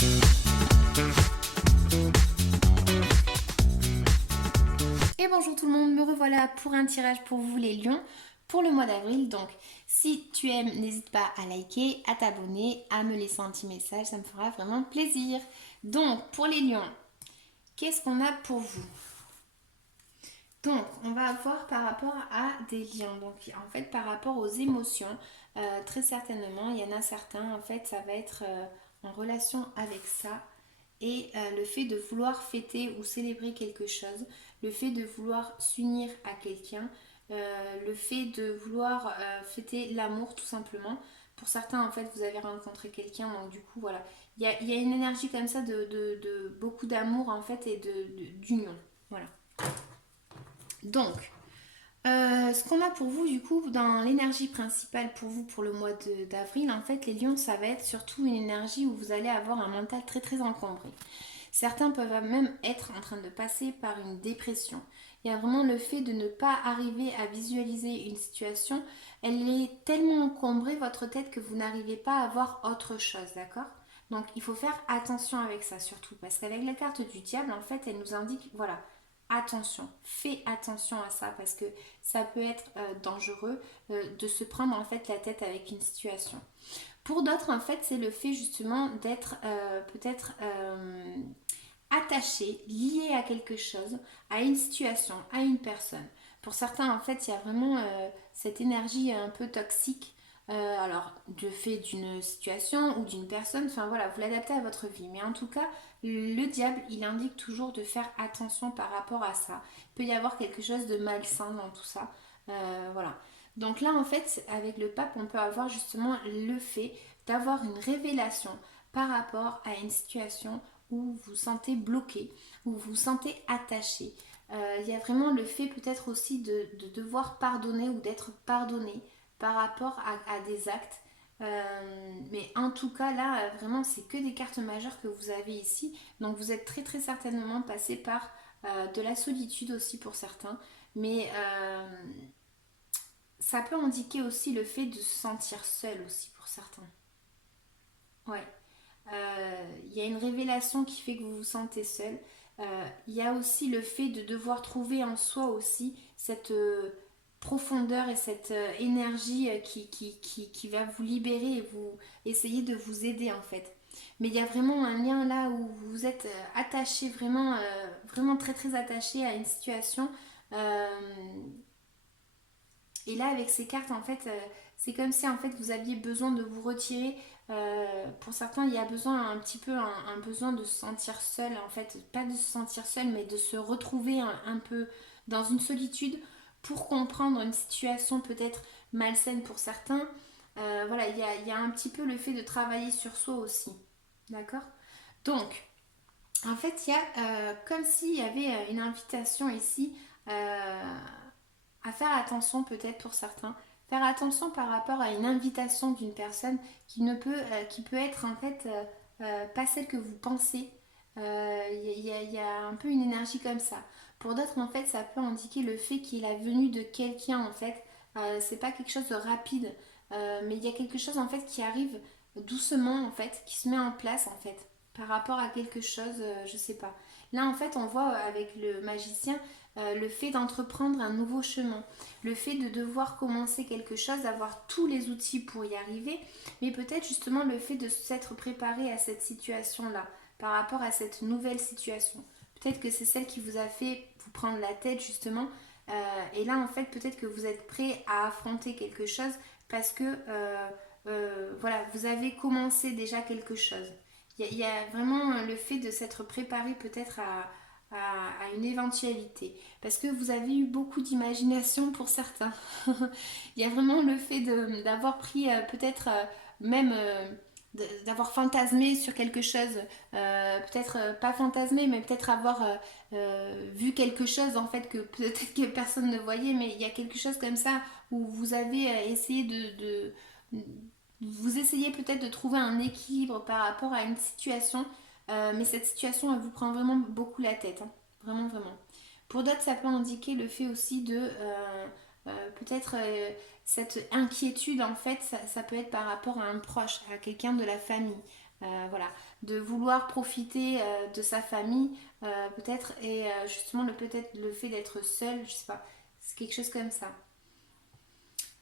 Et bonjour tout le monde, me revoilà pour un tirage pour vous les lions pour le mois d'avril. Donc si tu aimes, n'hésite pas à liker, à t'abonner, à me laisser un petit message, ça me fera vraiment plaisir. Donc pour les lions, qu'est-ce qu'on a pour vous? Donc on va voir par rapport à des lions, donc en fait par rapport aux émotions, très certainement il y en a certains en fait ça va être en relation avec ça. Et le fait de vouloir fêter ou célébrer quelque chose, le fait de vouloir s'unir à quelqu'un, le fait de vouloir fêter l'amour tout simplement. Pour certains, en fait, vous avez rencontré quelqu'un, donc du coup, voilà. Il y a une énergie comme ça de beaucoup d'amour, en fait, et d'union. Voilà. Donc, ce qu'on a pour vous, du coup, dans l'énergie principale pour vous pour le mois d'avril, en fait, les lions, ça va être surtout une énergie où vous allez avoir un mental très très encombré. Certains peuvent même être en train de passer par une dépression. Il y a vraiment le fait de ne pas arriver à visualiser une situation. Elle est tellement encombrée, votre tête, que vous n'arrivez pas à voir autre chose, d'accord? Donc il faut faire attention avec ça surtout, parce qu'avec la carte du diable, en fait, elle nous indique, voilà, attention, fais attention à ça, parce que ça peut être dangereux de se prendre en fait la tête avec une situation. Pour d'autres, en fait, c'est le fait justement d'être peut-être attaché, lié à quelque chose, à une situation, à une personne. Pour certains, en fait, il y a vraiment cette énergie un peu toxique. Alors, de fait d'une situation ou d'une personne, enfin voilà, vous l'adaptez à votre vie. Mais en tout cas, le diable, il indique toujours de faire attention par rapport à ça. Il peut y avoir quelque chose de malsain dans tout ça. Voilà. Donc là, en fait, avec le pape, on peut avoir justement le fait d'avoir une révélation par rapport à une situation où vous vous sentez bloqué, où vous vous sentez attaché. Il y a vraiment le fait peut-être aussi de devoir pardonner ou d'être pardonné par rapport à des actes. Mais en tout cas, là, vraiment, c'est que des cartes majeures que vous avez ici. Donc, vous êtes très, très certainement passé par de la solitude aussi pour certains. Mais ça peut indiquer aussi le fait de se sentir seul aussi pour certains. Ouais. Il y a une révélation qui fait que vous vous sentez seul. Il y a aussi le fait de devoir trouver en soi aussi cette profondeur et cette énergie qui va vous libérer et vous essayer de vous aider en fait. Mais il y a vraiment un lien là où vous êtes attaché, vraiment, vraiment très très attaché à une situation. Euh, et là, avec ces cartes, en fait, c'est comme si en fait vous aviez besoin de vous retirer. Pour certains, il y a besoin un petit peu un besoin de se sentir seul, en fait, pas de se sentir seul, mais de se retrouver un peu dans une solitude pour comprendre une situation peut-être malsaine pour certains. Voilà, il y a un petit peu le fait de travailler sur soi aussi. D'accord? Donc, en fait, il y a comme s'il y avait une invitation ici à faire attention peut-être pour certains, faire attention par rapport à une invitation d'une personne qui peut être en fait pas celle que vous pensez. Il y a un peu une énergie comme ça. Pour d'autres, en fait, ça peut indiquer le fait qu'il a venu de quelqu'un, en fait. C'est pas quelque chose de rapide, mais il y a quelque chose, en fait, qui arrive doucement, en fait, qui se met en place, en fait, par rapport à quelque chose, je sais pas. Là, en fait, on voit avec le magicien le fait d'entreprendre un nouveau chemin, le fait de devoir commencer quelque chose, d'avoir tous les outils pour y arriver, mais peut-être justement le fait de s'être préparé à cette situation-là, par rapport à cette nouvelle situation. Peut-être que c'est celle qui vous a fait vous prendre la tête justement, et là en fait peut-être que vous êtes prêt à affronter quelque chose parce que voilà, vous avez commencé déjà quelque chose. Il y a vraiment le fait de s'être préparé peut-être à une éventualité. Parce que vous avez eu beaucoup d'imagination pour certains. Il y a vraiment le fait d'avoir pris peut-être même d'avoir fantasmé sur quelque chose. Peut-être pas fantasmé, mais peut-être avoir vu quelque chose en fait que peut-être que personne ne voyait. Mais il y a quelque chose comme ça où vous avez essayé vous essayez peut-être de trouver un équilibre par rapport à une situation, mais cette situation, elle vous prend vraiment beaucoup la tête, hein. Vraiment, vraiment. Pour d'autres, ça peut indiquer le fait aussi de peut-être cette inquiétude, en fait, ça peut être par rapport à un proche, à quelqu'un de la famille. voilà, de vouloir profiter de sa famille peut-être et justement peut-être le fait d'être seul, je sais pas, c'est quelque chose comme ça.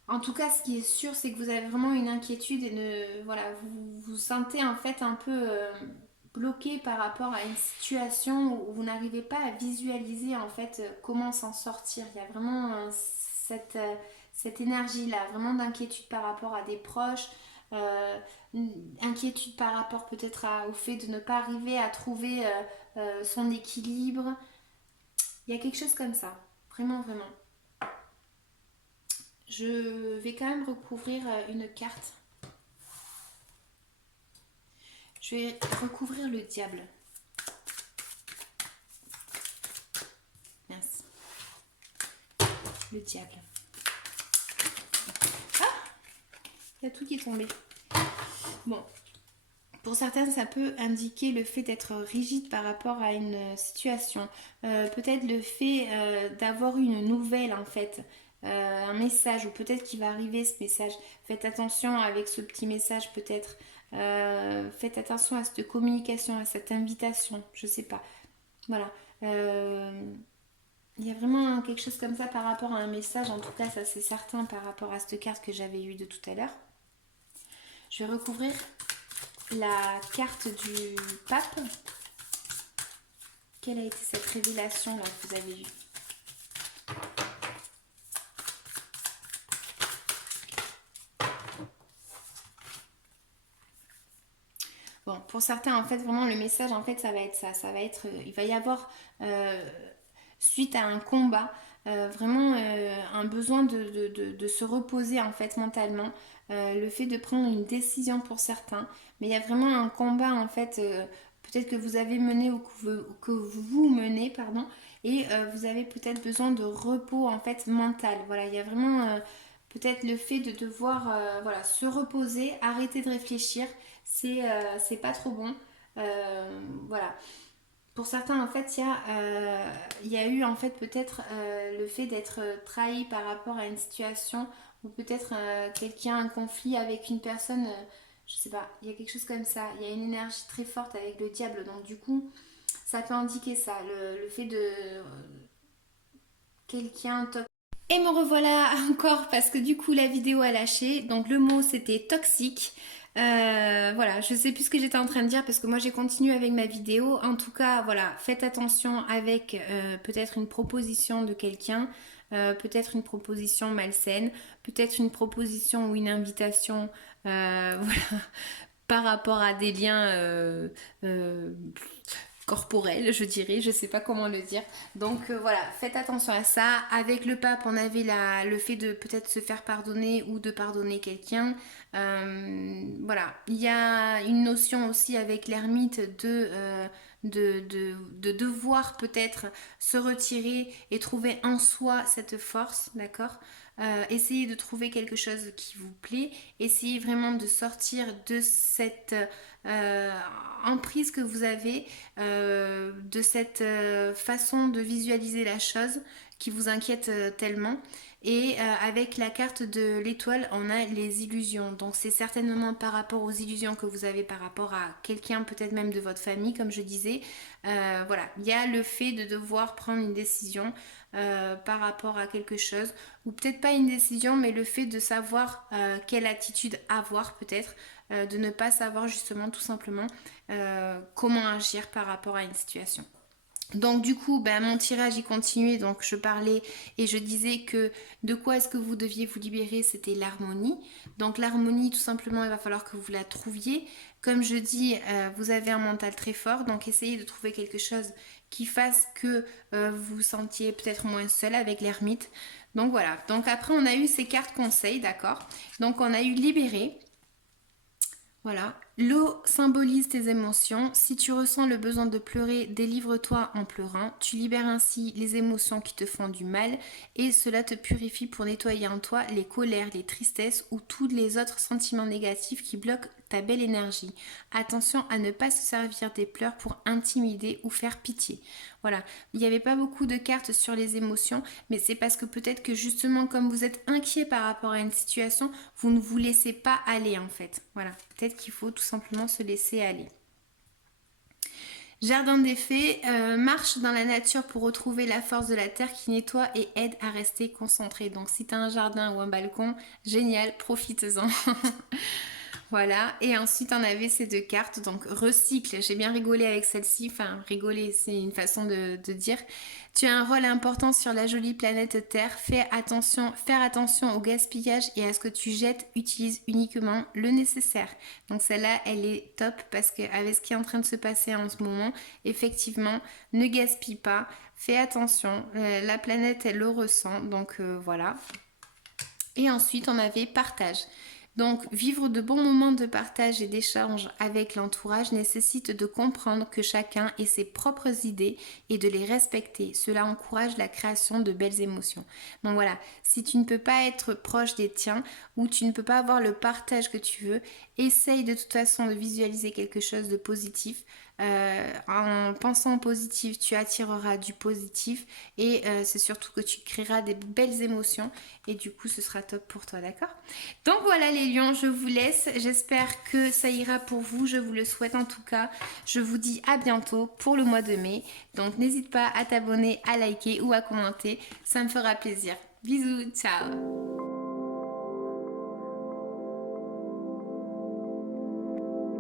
En tout cas, ce qui est sûr, c'est que vous avez vraiment une inquiétude et voilà, vous vous sentez en fait un peu bloqué par rapport à une situation où vous n'arrivez pas à visualiser en fait comment s'en sortir. Il y a vraiment cette énergie-là, vraiment d'inquiétude par rapport à des proches, une inquiétude par rapport peut-être au fait de ne pas arriver à trouver son équilibre. Il y a quelque chose comme ça, vraiment, vraiment. Je vais quand même recouvrir une carte. Je vais recouvrir le diable. Mince. Le diable. Ah, il y a tout qui est tombé. Bon. Pour certaines, ça peut indiquer le fait d'être rigide par rapport à une situation. Peut-être le fait d'avoir une nouvelle en fait. Un message ou peut-être qu'il va arriver ce message. Faites attention avec ce petit message peut-être. Faites attention à cette communication, à cette invitation. Je sais pas. Voilà. Il y a vraiment quelque chose comme ça par rapport à un message. En tout cas, ça c'est certain par rapport à cette carte que j'avais eue de tout à l'heure. Je vais recouvrir la carte du pape. Quelle a été cette révélation là que vous avez eue? Bon, pour certains, en fait, vraiment, le message, en fait, ça va être ça. Ça va être, il va y avoir, suite à un combat, vraiment un besoin de se reposer, en fait, mentalement. Le fait de prendre une décision pour certains. Mais il y a vraiment un combat, en fait, peut-être que vous avez mené ou que vous menez, pardon. Et vous avez peut-être besoin de repos, en fait, mental. Voilà, il y a vraiment peut-être le fait de devoir voilà, se reposer, arrêter de réfléchir c'est pas trop bon. Voilà. Pour certains, en fait, il y a eu en fait peut-être le fait d'être trahi par rapport à une situation ou peut-être quelqu'un, un conflit avec une personne, je sais pas, il y a quelque chose comme ça. Il y a une énergie très forte avec le diable, donc du coup, ça peut indiquer ça, le fait de quelqu'un toxique. Et me revoilà encore parce que du coup la vidéo a lâché. Donc le mot c'était toxique. Voilà, je sais plus ce que j'étais en train de dire parce que moi j'ai continué avec ma vidéo. En tout cas, voilà, faites attention avec peut-être une proposition de quelqu'un, peut-être une proposition malsaine, peut-être une proposition ou une invitation, voilà, par rapport à des liens corporel, je dirais, je sais pas comment le dire. Donc voilà, faites attention à ça. Avec le pape, on avait le fait de peut-être se faire pardonner ou de pardonner quelqu'un. Voilà, il y a une notion aussi avec l'ermite de devoir peut-être se retirer et trouver en soi cette force, d'accord. Essayez de trouver quelque chose qui vous plaît, essayez vraiment de sortir de cette euh, emprise que vous avez, de cette façon de visualiser la chose qui vous inquiète tellement. Et avec la carte de l'étoile, on a les illusions. Donc c'est certainement par rapport aux illusions que vous avez par rapport à quelqu'un, peut-être même de votre famille, comme je disais. Voilà, il y a le fait de devoir prendre une décision par rapport à quelque chose, ou peut-être pas une décision, mais le fait de savoir quelle attitude avoir peut-être, de ne pas savoir justement tout simplement comment agir par rapport à une situation. Donc du coup, ben, mon tirage y continuait, donc je parlais et je disais que de quoi est-ce que vous deviez vous libérer, c'était l'harmonie. Donc l'harmonie, tout simplement, il va falloir que vous la trouviez. Comme je dis, vous avez un mental très fort, donc essayez de trouver quelque chose qui fasse que vous vous sentiez peut-être moins seul avec l'ermite. Donc voilà, donc après on a eu ces cartes conseils, d'accord. Donc on a eu libéré. Voilà. L'eau symbolise tes émotions. Si tu ressens le besoin de pleurer, délivre-toi en pleurant. Tu libères ainsi les émotions qui te font du mal et cela te purifie pour nettoyer en toi les colères, les tristesses ou tous les autres sentiments négatifs qui bloquent ta belle énergie. Attention à ne pas se servir des pleurs pour intimider ou faire pitié. Voilà, il n'y avait pas beaucoup de cartes sur les émotions, mais c'est parce que peut-être que justement comme vous êtes inquiet par rapport à une situation, vous ne vous laissez pas aller en fait. Voilà, peut-être qu'il faut tout simplement se laisser aller. Jardin des fées, marche dans la nature pour retrouver la force de la terre qui nettoie et aide à rester concentré. Donc si tu as un jardin ou un balcon, génial, profites-en. Voilà, et ensuite on avait ces deux cartes, donc recycle, j'ai bien rigolé avec celle-ci, enfin rigoler c'est une façon de dire. Tu as un rôle important sur la jolie planète Terre, faire attention au gaspillage et à ce que tu jettes, utilise uniquement le nécessaire. Donc celle-là elle est top parce qu'avec ce qui est en train de se passer en ce moment, effectivement, ne gaspille pas, fais attention, la planète elle le ressent, donc voilà. Et ensuite, on avait partage. Donc, vivre de bons moments de partage et d'échange avec l'entourage nécessite de comprendre que chacun ait ses propres idées et de les respecter. Cela encourage la création de belles émotions. Donc voilà, si tu ne peux pas être proche des tiens ou tu ne peux pas avoir le partage que tu veux, essaye de toute façon de visualiser quelque chose de positif. En pensant positif, tu attireras du positif et c'est surtout que tu créeras des belles émotions et du coup ce sera top pour toi, d'accord? Donc voilà les lions, je vous laisse, j'espère que ça ira pour vous, je vous le souhaite en tout cas. Je vous dis à bientôt pour le mois de mai, donc n'hésite pas à t'abonner, à liker ou à commenter, ça me fera plaisir. Bisous, ciao!